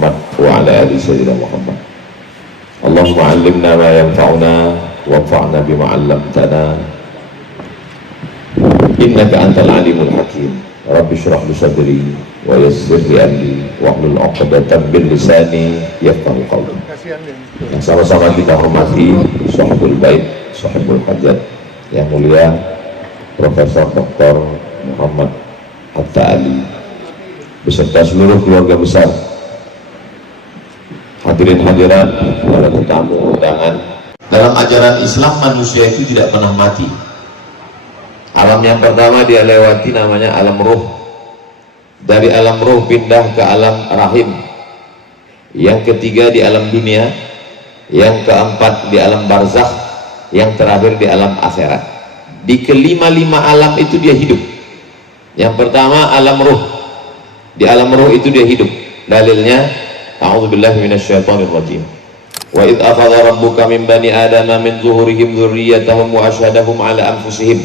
Muhammad wa ala ali sayyidina Muhammad. Allahumma 'allimna ma yanfa'una wanfa'na bima 'allamtana innaka antal alimul hakim. Rabbi shrah li sadri wa yassir li amri wahlul 'uqdatam min lisani yafqahu qawli. Yang sama-sama kita hormati Sahibul Bait, Sahibul Hajat yang mulia Profesor Dr. Muhammad Atta-Ali beserta seluruh keluarga besar, hadirin hadirat, para tetamu undangan. Dalam ajaran Islam manusia itu tidak pernah mati. Alam yang pertama dia lewati namanya alam ruh. Dari alam ruh pindah ke alam rahim. Yang ketiga di alam dunia. Yang keempat di alam barzakh. Yang terakhir di alam akhirat. Di kelima-lima alam itu dia hidup. Yang pertama alam ruh. Di alam ruh itu dia hidup. Dalilnya a'udzubillahi minasyaitonirrajim. Wa idz akhadha rabbuka min bani adama min zuhurihim dzurriyyatahum wa asyhadahum ala anfusihim.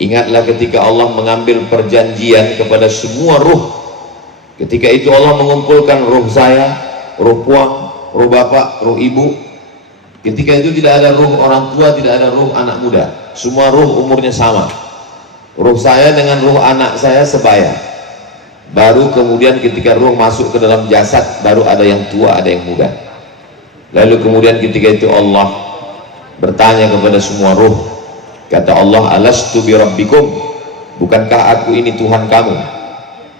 Ingatlah ketika Allah mengambil perjanjian kepada semua ruh. Ketika itu Allah mengumpulkan ruh saya, ruh puang, ruh bapak, ruh ibu. Ketika itu tidak ada ruh orang tua, tidak ada ruh anak muda. Semua ruh umurnya sama. Ruh saya dengan ruh anak saya sebaya. Baru kemudian ketika ruh masuk ke dalam jasad, baru ada yang tua, ada yang muda. Lalu kemudian ketika itu Allah bertanya kepada semua ruh. Kata Allah, alastu bi rabbikum, bukankah aku ini Tuhan kamu?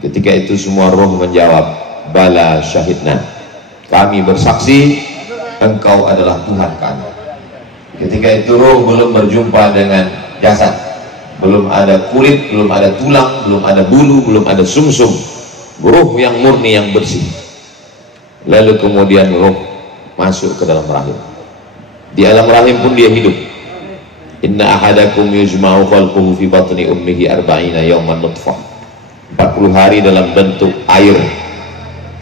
Ketika itu semua ruh menjawab, bala syahidna, kami bersaksi engkau adalah Tuhan kami. Ketika itu ruh belum berjumpa dengan jasad, belum ada kulit, belum ada tulang, belum ada bulu, belum ada sumsum. Ruh yang murni, yang bersih. Lalu kemudian ruh masuk ke dalam rahim. Di alam rahim pun dia hidup. Inna ahadakum yujma'u khalquhu fi batni ummihi arba'ina yawman nutfah, 40 hari dalam bentuk air.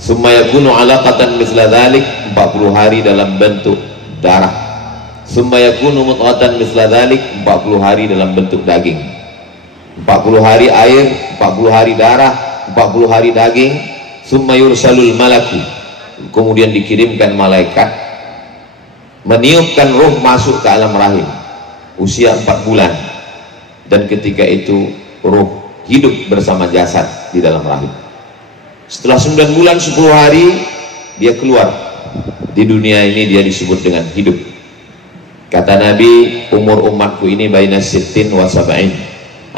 Summa yakunu 'alaqatan mithla dhalik, 40 hari dalam bentuk darah. Summa yakunu mudghatan mithla dhalik, 40 hari dalam bentuk daging. 40 hari air, 40 hari darah, 40 hari daging. Summa yursalul malaku, kemudian dikirimkan malaikat meniupkan ruh masuk ke alam rahim. Usia 4 bulan, dan ketika itu ruh hidup bersama jasad di dalam rahim. Setelah 9 bulan 10 hari dia keluar di dunia ini, dia disebut dengan hidup. Kata Nabi, umur umatku ini baina sittin wa sab'in,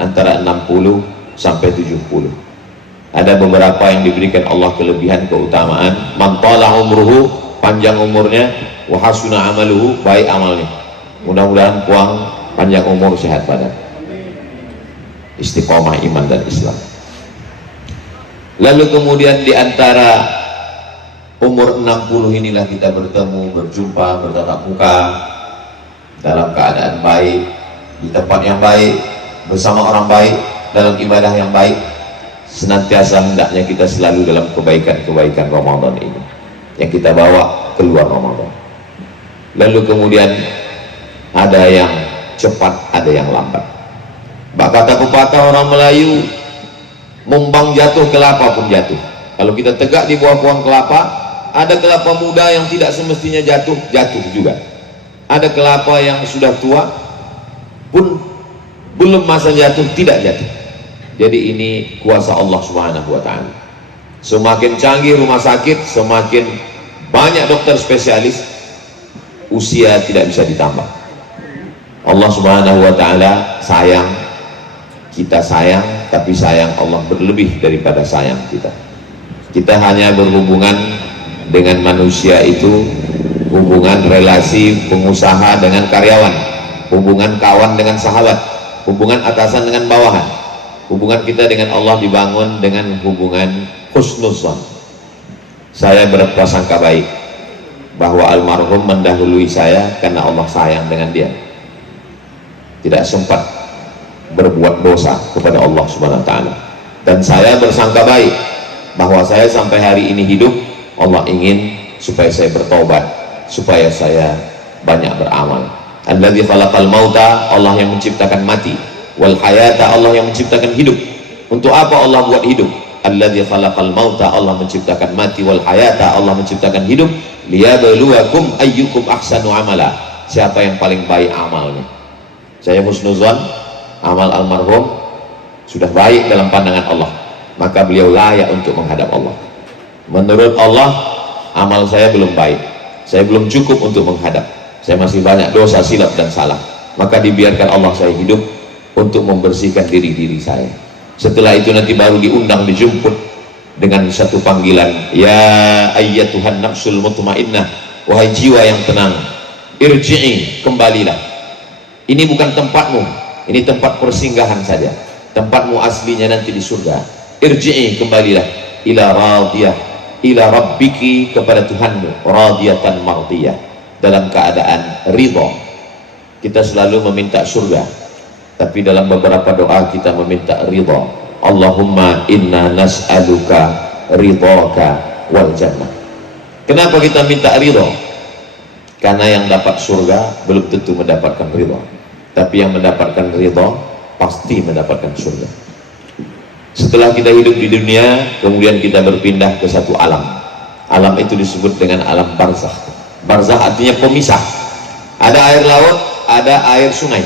antara 60 sampai 70. Ada beberapa yang diberikan Allah kelebihan, keutamaan. Man tala umruhu, panjang umurnya, wa hasuna amaluhu, baik amalnya. Mudah-mudahan puang panjang umur, sehat badan, istiqomah iman dan Islam. Lalu kemudian di antara umur 60 inilah kita bertemu, berjumpa, bertatap muka dalam keadaan baik, di tempat yang baik, bersama orang baik, dalam ibadah yang baik. Senantiasa hendaknya kita selalu dalam kebaikan-kebaikan Ramadan ini yang kita bawa keluar Ramadan. Lalu kemudian ada yang cepat, ada yang lambat. Bak kata pepatah orang Melayu, mumbang jatuh kelapa pun jatuh. Kalau kita tegak di bawah pohon kelapa, ada kelapa muda yang tidak semestinya jatuh, jatuh juga. Ada kelapa yang sudah tua pun belum masa jatuh, tidak jatuh. Jadi ini kuasa Allah Subhanahu wa ta'ala. Semakin canggih rumah sakit, semakin banyak dokter spesialis, usia tidak bisa ditambah. Allah Subhanahu wa ta'ala sayang, kita sayang, tapi sayang Allah berlebih daripada sayang kita. Kita hanya berhubungan dengan manusia itu hubungan relasi pengusaha dengan karyawan, hubungan kawan dengan sahabat, hubungan atasan dengan bawahan. Hubungan kita dengan Allah dibangun dengan hubungan husnuzan. Saya berprasangka baik bahwa almarhum mendahului saya karena Allah sayang dengan dia, tidak sempat berbuat dosa kepada Allah Subhanahu wa ta'ala. Dan saya bersangka baik bahwa saya sampai hari ini hidup, Allah ingin supaya saya bertobat, supaya saya banyak beramal. Alladzi khalaqal mauta, Allah yang menciptakan mati, wal hayata, Allah yang menciptakan hidup. Untuk apa Allah buat hidup? alladzi khalaqal mauta, Allah menciptakan mati, wal hayata, Allah menciptakan hidup, liyabluwakum ayyukum ahsanu amala, siapa yang paling baik amalnya. Saya husnuzon, amal almarhum sudah baik dalam pandangan Allah, maka beliau layak untuk menghadap Allah. Menurut Allah, amal saya belum baik, saya belum cukup untuk menghadap, saya masih banyak dosa, silap dan salah, maka dibiarkan Allah saya hidup untuk membersihkan diri saya. Setelah itu nanti baru diundang, dijemput dengan satu panggilan, ya ayyatuhan nafsul mutmainnah, wahai jiwa yang tenang, irji'i, kembalilah. Ini bukan tempatmu, ini tempat persinggahan saja, tempatmu aslinya nanti di surga. Irji'i, kembalilah, ila radiyah, ila rabbiki, kepada Tuhanmu, radiyatan mardiyah, dalam keadaan ridha. Kita selalu meminta surga, tapi dalam beberapa doa kita meminta ridha. Allahumma inna nas'aluka ridhaka wal jannah. Kenapa kita minta ridha? Karena yang dapat surga belum tentu mendapatkan ridha, tapi yang mendapatkan ridha pasti mendapatkan surga. Setelah kita hidup di dunia, kemudian kita berpindah ke satu alam. Alam itu disebut dengan alam barzakh. Barzakh artinya pemisah. Ada air laut, ada air sungai.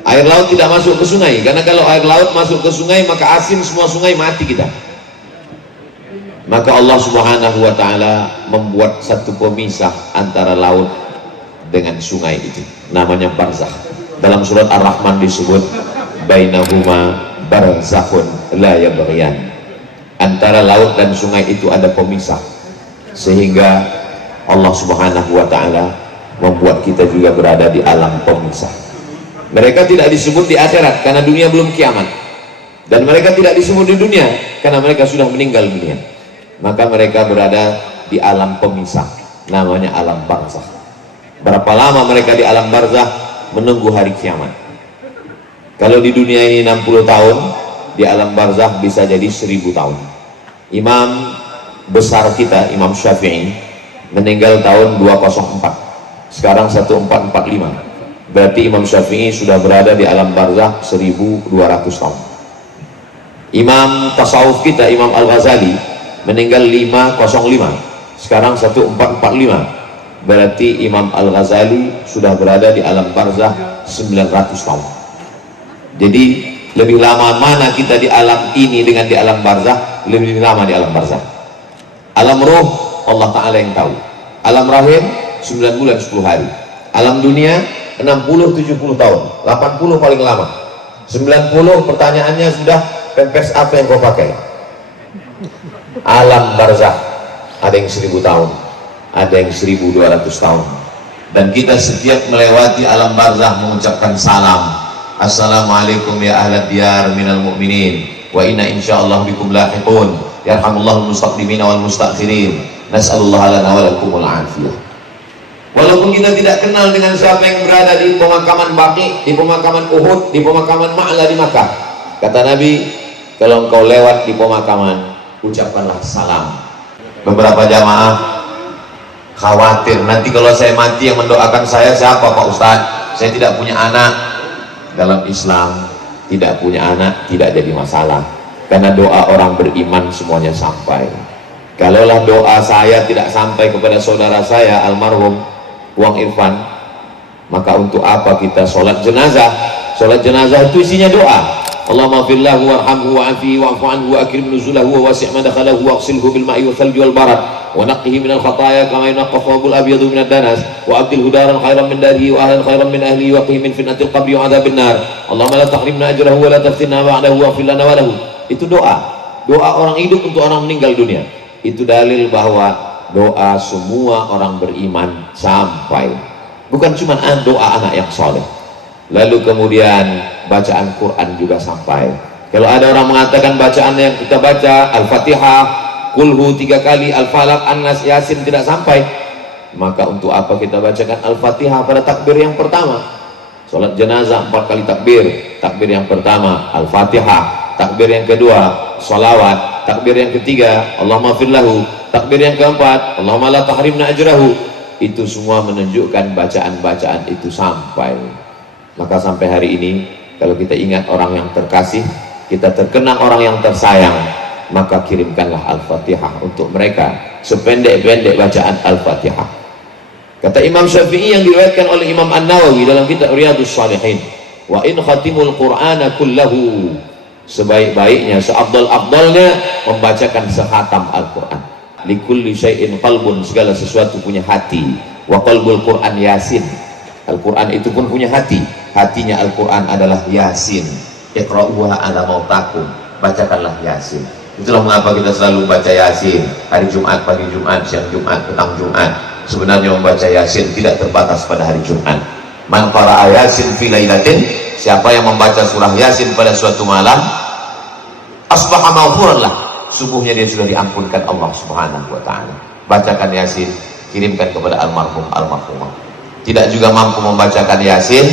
Air laut tidak masuk ke sungai, karena kalau air laut masuk ke sungai maka asin semua sungai, mati kita. Maka Allah Subhanahu wa ta'ala membuat satu pemisah antara laut dengan sungai itu, namanya barzakh. Dalam surat Ar-Rahman disebut bainahuma barzakhun la yabghiyan. Antara laut dan sungai itu ada pemisah, sehingga Allah Subhanahu wa ta'ala membuat kita juga berada di alam pemisah. Mereka tidak disebut di akhirat karena dunia belum kiamat, dan mereka tidak disebut di dunia karena mereka sudah meninggal dunia. Maka mereka berada di alam pemisah, namanya alam barzakh. Berapa lama mereka di alam barzakh? Menunggu hari kiamat. Kalau di dunia ini 60 tahun, di alam barzakh bisa jadi 1000 tahun. Imam besar kita, Imam Syafi'i, meninggal tahun 204, sekarang 1445. Berarti Imam Syafi'i sudah berada di alam barzakh 1200 tahun. Imam tasawuf kita, Imam Al-Ghazali, meninggal 505, sekarang 1445. Berarti Imam Al-Ghazali sudah berada di alam barzakh 900 tahun. Jadi lebih lama mana kita di alam ini dengan di alam barzakh? Lebih lama di alam barzakh. Alam ruh Allah Ta'ala yang tahu. Alam rahim 9 bulan 10 hari. Alam dunia 60-70 tahun, 80 paling lama. 90 pertanyaannya sudah, pempes apa yang kau pakai? Alam barzakh ada yang 1000 tahun, ada yang 1200 tahun. Dan kita setiap melewati alam barzakh mengucapkan salam, assalamualaikum ya ahlad diyar minal mu'minin wa inna insyaallah bikum lahiqun, yarhamullahul mustaqdimina wal mustakhirin, nas'alullah lana wa lakumul afiyah. Walaupun kita tidak kenal dengan siapa yang berada di pemakaman Baqi, di pemakaman Uhud, di pemakaman Ma'la di Makkah, kata Nabi, kalau engkau lewat di pemakaman, ucapkanlah salam. Beberapa jamaah khawatir, nanti kalau saya mati yang mendoakan saya siapa Pak Ustadz? Saya tidak punya anak. Dalam Islam, tidak punya anak tidak jadi masalah, karena doa orang beriman semuanya sampai. Kalaulah doa saya tidak sampai kepada saudara saya almarhum Uang Irfan, maka untuk apa kita sholat jenazah? Sholat jenazah itu isinya doa. Allahumma fillahu warhamhu wa'afihi wa'fu anhu wa akrim nuzulahu wa wasi' madkhalahu wa aghsilhu bil ma'i wal thalji wal barad wa naqqihi minal khataaya kama yunqqa thawbul abyadu minad danas wa abdilhu daran khairan min darihi wa ahlan khairan min ahlihi wa qih min fitnatil qabri wa adzabil nar. Allahumma la tahrimna ajrahu wa la taftinna ba'dahu wa ighfir lana wa lahu. Itu doa. Doa orang hidup untuk orang meninggal dunia. Itu dalil bahwa doa semua orang beriman sampai, bukan cuma doa anak yang soleh. Lalu kemudian bacaan Quran juga sampai. Kalau ada orang mengatakan bacaan yang kita baca Al-Fatihah, Kulhu 3 kali, Al-Falaq, An-Nas, Yasin tidak sampai, maka untuk apa kita bacakan Al-Fatihah pada takbir yang pertama? Salat jenazah 4 kali takbir. Takbir yang pertama Al-Fatihah, takbir yang kedua salawat, takbir yang ketiga Allahumma firlahu, takbir yang keempat Allahumma la tahrimna ajrahu. Itu semua menunjukkan bacaan-bacaan itu sampai. Maka sampai hari ini kalau kita ingat orang yang terkasih, kita terkenang orang yang tersayang, maka kirimkanlah Al-Fatihah untuk mereka sependek-pendek bacaan Al-Fatihah. Kata Imam Syafi'i yang diriwayatkan oleh Imam An-Nawawi dalam kitab Riyadhus Shalihin, wa in khatimul Qur'ana kullahu, sebaik-baiknya, seabdal-abdalnya membacakan sehatam Al-Quran. Likulli syai'in qalbun, segala sesuatu punya hati. Wa qalbul Quran Yasin, Al-Quran itu pun punya hati. Hatinya Al-Quran adalah Yasin. Iqra'uha ala mautakum, bacakanlah Yasin. Itulah mengapa kita selalu baca Yasin hari Jumat, pagi Jumat, siang Jumat, petang Jumat. Sebenarnya membaca Yasin tidak terbatas pada hari Jumat. Man qara'a Yasin fi lailatin, siapa yang membaca surah Yasin pada suatu malam, asbaha maghfuran lah, subuhnya dia sudah diampunkan Allah Subhanahu wa taala. Bacakan Yasin, kirimkan kepada almarhum almarhumah. Tidak juga mampu membacakan Yasin,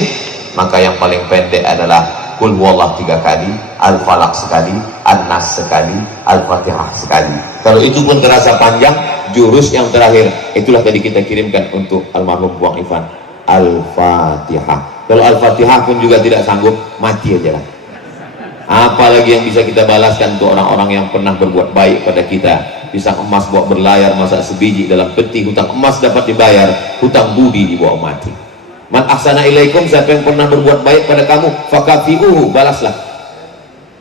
maka yang paling pendek adalah Qul huwallah 3 kali, Al-Falaq sekali, An-Nas sekali, Al-Fatihah sekali. Kalau itu pun terasa panjang, jurus yang terakhir itulah tadi kita kirimkan untuk almarhum Buang Ivan, Al-Fatihah. Kalau Al-Fatihah pun juga tidak sanggup, mati aja lah. Apalagi yang bisa kita balaskan untuk orang-orang yang pernah berbuat baik pada kita. Pisang emas bawa berlayar, masak sebiji dalam peti, hutang emas dapat dibayar, hutang budi dibawa mati. Man ahsana ilaikum, siapa yang pernah berbuat baik pada kamu, fakafi'uhu, balaslah.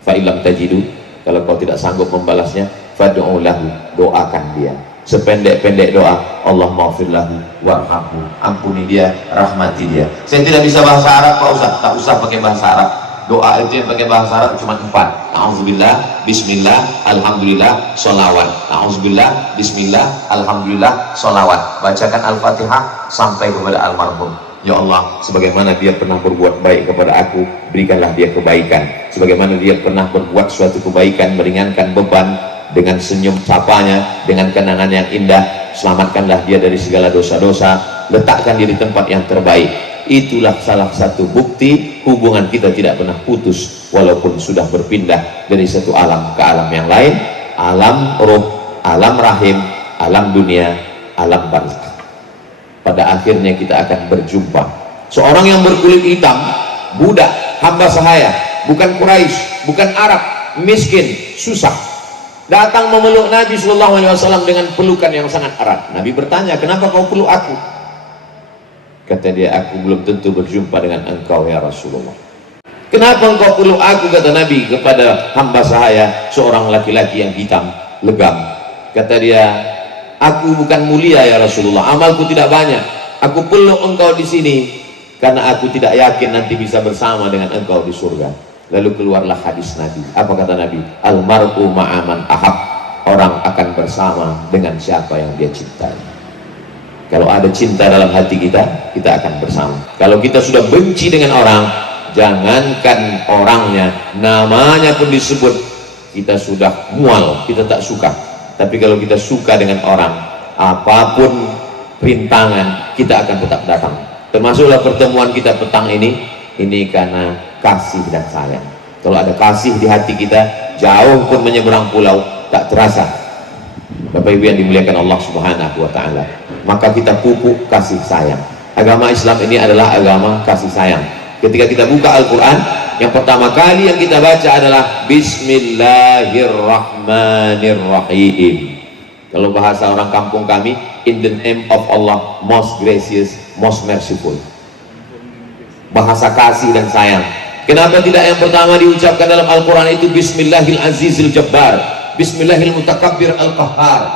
Fa illam tajidu, kalau kau tidak sanggup membalasnya, fad'u lahu, doakan dia. Sependek-pendek doa, Allah maghfir lahu warhamhu, ampuni dia, rahmati dia. Saya tidak bisa bahasa Arab Pak Ustaz, tak usah pakai bahasa Arab. Doa itu yang pakai bahasa Arab cuma 4. A'udzubillah, bismillah, alhamdulillah, sholawat. A'udzubillah, bismillah, alhamdulillah, sholawat. Bacakan Al-Fatihah sampai kepada almarhum. Ya Allah, sebagaimana dia pernah berbuat baik kepada aku, berikanlah dia kebaikan. Sebagaimana dia pernah berbuat suatu kebaikan, meringankan beban dengan senyum sapanya, dengan kenangan yang indah, selamatkanlah dia dari segala dosa-dosa, letakkan dia di tempat yang terbaik. Itulah salah satu bukti hubungan kita tidak pernah putus, walaupun sudah berpindah dari satu alam ke alam yang lain, alam roh, alam rahim, alam dunia, alam barzakh. Pada akhirnya kita akan berjumpa. Seorang yang berkulit hitam, budak, hamba sahaya, bukan Quraisy, bukan Arab, miskin, susah, datang memeluk Nabi SAW dengan pelukan yang sangat erat. Nabi bertanya, kenapa kau peluk aku? Kata dia, aku belum tentu berjumpa dengan engkau ya Rasulullah. Kenapa engkau peluk aku, kata Nabi kepada hamba sahaya, seorang laki-laki yang hitam, legam. Kata dia, aku bukan mulia ya Rasulullah, amalku tidak banyak. Aku peluk engkau di sini karena aku tidak yakin nanti bisa bersama dengan engkau di surga. Lalu keluarlah hadis Nabi. Apa kata Nabi? Almar'u ma'aman ahab, orang akan bersama dengan siapa yang dia cintai. Kalau ada cinta dalam hati kita, kita akan bersama. Kalau kita sudah benci dengan orang, jangankan orangnya, namanya pun disebut, kita sudah mual, kita tak suka. Tapi kalau kita suka dengan orang, apapun rintangan, kita akan tetap datang. Termasuklah pertemuan kita petang ini karena kasih dan sayang. Kalau ada kasih di hati kita, jauh pun menyeberang pulau, tak terasa. Bapak Ibu yang dimuliakan Allah Subhanahu wa ta'ala, maka kita pupuk kasih sayang. Agama Islam ini adalah agama kasih sayang. Ketika kita buka Al-Quran, yang pertama kali yang kita baca adalah Bismillahirrahmanirrahim. Kalau bahasa orang kampung kami, in the name of Allah, most gracious, most merciful. Bahasa kasih dan sayang. Kenapa tidak yang pertama diucapkan dalam Al-Quran itu Bismillahil Azizil Jabbar, Bismillahil Mutakabbir Al-Qahhar?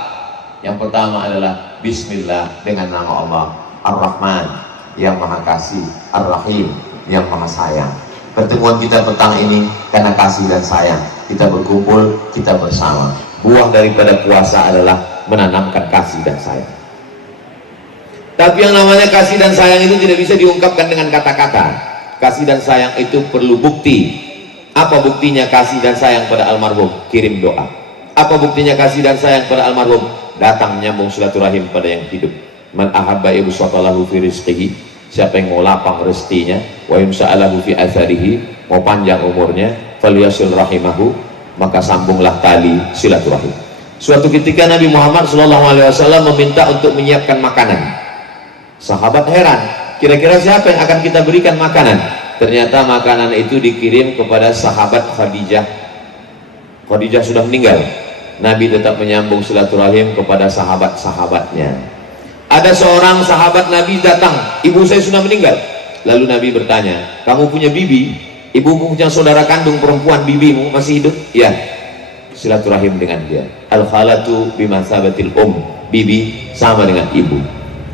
Yang pertama adalah Bismillah, dengan nama Allah Ar-Rahman, yang maha kasih, Ar-Rahim, yang maha sayang. Pertemuan kita petang ini karena kasih dan sayang. Kita berkumpul, kita bersama. Buah daripada puasa adalah menanamkan kasih dan sayang. Tapi yang namanya kasih dan sayang itu tidak bisa diungkapkan dengan kata-kata. Kasih dan sayang itu perlu bukti. Apa buktinya kasih dan sayang pada almarhum? Kirim doa. Apa buktinya kasih dan sayang pada almarhum? Datang menyambung silaturahim pada yang hidup. Man ahabba ibsatalahu fi rizqihi, siapa yang mau lapang rezekinya, wa yumsa'alahu fi atharihi, mau panjang umurnya, falyasil rahimahu, maka sambunglah tali silaturahim. Suatu ketika Nabi Muhammad SAW meminta untuk menyiapkan makanan. Sahabat heran, kira-kira siapa yang akan kita berikan makanan? Ternyata makanan itu dikirim kepada sahabat Khadijah. Khadijah sudah meninggal. Nabi tetap menyambung silaturahim kepada sahabat-sahabatnya. Ada seorang sahabat Nabi datang, ibu saya sudah meninggal. Lalu Nabi bertanya, kamu punya bibi? Ibumu punya saudara kandung perempuan, bibimu masih hidup? Ya. Silaturahim dengan dia. Al-khalatu bimasabatil bibi sama dengan ibu.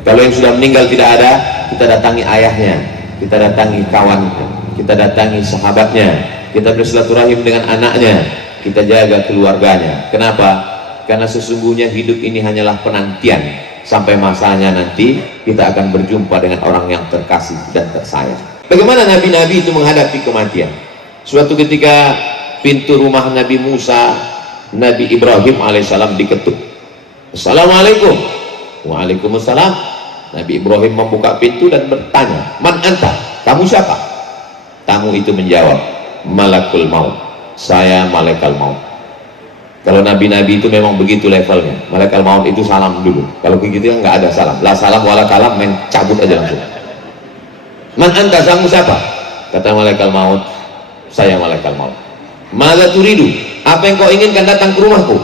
Kalau yang sudah meninggal tidak ada, kita datangi ayahnya, kita datangi kawannya, kita datangi sahabatnya, kita bersilaturahim dengan anaknya, kita jaga keluarganya. Kenapa? Karena sesungguhnya hidup ini hanyalah penantian sampai masanya nanti kita akan berjumpa dengan orang yang terkasih dan tersayang. Bagaimana nabi-nabi itu menghadapi kematian? Suatu ketika pintu rumah Nabi Musa, Nabi Ibrahim alaihissalam diketuk. Assalamualaikum. Waalaikumsalam. Nabi Ibrahim membuka pintu dan bertanya, man anta? Kamu siapa? Tamu itu menjawab, malakul maut. Saya malaikat maut. Kalau nabi-nabi itu memang begitu levelnya. Malaikat maut itu salam dulu. Kalau begitu kan nggak ada salam. La salam wala kalam, main cabut aja langsung. Man anta? Kamu siapa? Kata malaikat maut, saya malaikat maut. Mada turidu? Apa yang kau inginkan datang ke rumahku?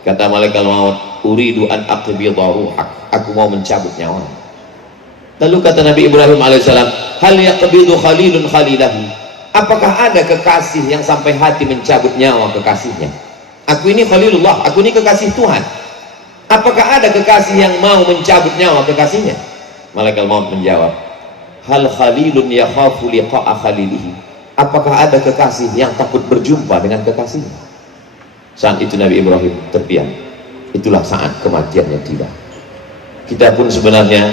Kata malaikat maut, uridu an aqbidha ruhak. Aku mau mencabut nyawa. Lalu kata Nabi Ibrahim alaihissalam, hal yaqbidu khalilun khalilahu? Apakah ada kekasih yang sampai hati mencabut nyawa kekasihnya? Aku ini khalilullah, aku ini kekasih Tuhan. Apakah ada kekasih yang mau mencabut nyawa kekasihnya? Malaikat maut menjawab, hal khalilun yakhafu liqa'a khalilihi? Apakah ada kekasih yang takut berjumpa dengan kekasihnya? Saat itu Nabi Ibrahim terdiam. Itulah saat kematiannya tiba. Kita pun sebenarnya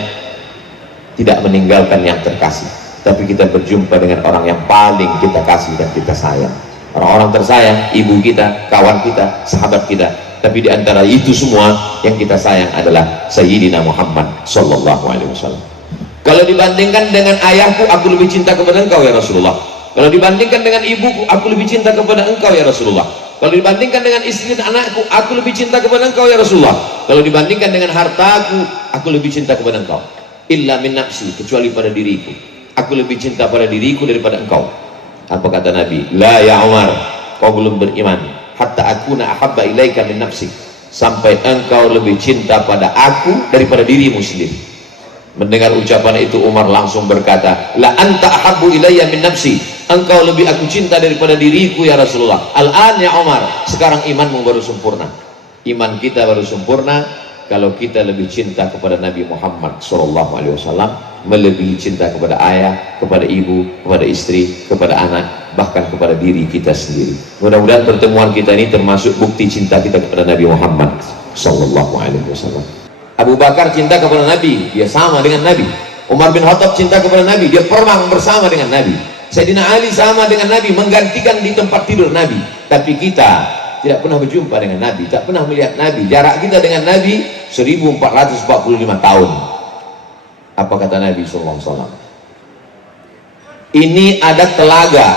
tidak meninggalkan yang terkasih, tapi kita berjumpa dengan orang yang paling kita kasih dan kita sayang. Orang-orang tersayang, ibu kita, kawan kita, sahabat kita. Tapi di antara itu semua yang kita sayang adalah Sayyidina Muhammad sallallahu alaihi wasallam. Kalau dibandingkan dengan ayahku, aku lebih cinta kepada engkau ya Rasulullah. Kalau dibandingkan dengan ibuku, aku lebih cinta kepada engkau ya Rasulullah. Kalau dibandingkan dengan istri dan anakku, aku lebih cinta kepada engkau ya Rasulullah. Kalau dibandingkan dengan hartaku, aku lebih cinta kepada engkau. Illa min nafsi, kecuali pada diriku. Aku lebih cinta pada diriku daripada engkau. Apa kata Nabi? La ya Umar, kau belum beriman. Hatta akuna ahabba ilaika min nafsi. Sampai engkau lebih cinta pada aku daripada dirimu sendiri. Mendengar ucapan itu Umar langsung berkata, la anta ahabbu ilayya min nafsi. Engkau lebih aku cinta daripada diriku ya Rasulullah. Al-an ya Umar, sekarang imanmu baru sempurna. Iman kita baru sempurna kalau kita lebih cinta kepada Nabi Muhammad SAW, melebihi cinta kepada ayah, kepada ibu, kepada istri, kepada anak, bahkan kepada diri kita sendiri. Mudah-mudahan pertemuan kita ini termasuk bukti cinta kita kepada Nabi Muhammad SAW. Abu Bakar cinta kepada Nabi, dia sama dengan Nabi. Umar bin Khattab cinta kepada Nabi, dia perang bersama dengan Nabi. Sayyidina Ali sama dengan Nabi, menggantikan di tempat tidur Nabi. Tapi kita tidak pernah berjumpa dengan Nabi, tak pernah melihat Nabi. Jarak kita dengan Nabi 1445 tahun. Apa kata Nabi SAW? Ini ada telaga,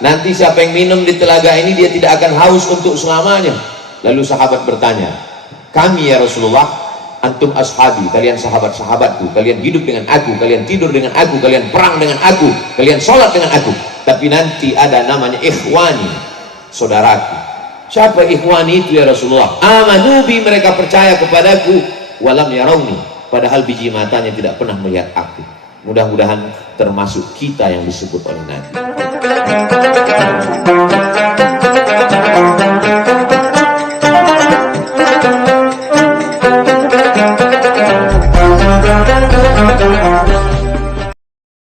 nanti siapa yang minum di telaga ini dia tidak akan haus untuk selamanya. Lalu sahabat bertanya, kami ya Rasulullah, antum ashabi, kalian sahabat-sahabatku, kalian hidup dengan aku, kalian tidur dengan aku, kalian perang dengan aku, kalian sholat dengan aku. Tapi nanti ada namanya ikhwani, saudaraku. Siapa ikhwani itu ya Rasulullah? Amanu bi, mereka percaya kepadaku, walam yarawni, padahal biji matanya tidak pernah melihat aku. Mudah-mudahan termasuk kita yang disebut oleh Nabi.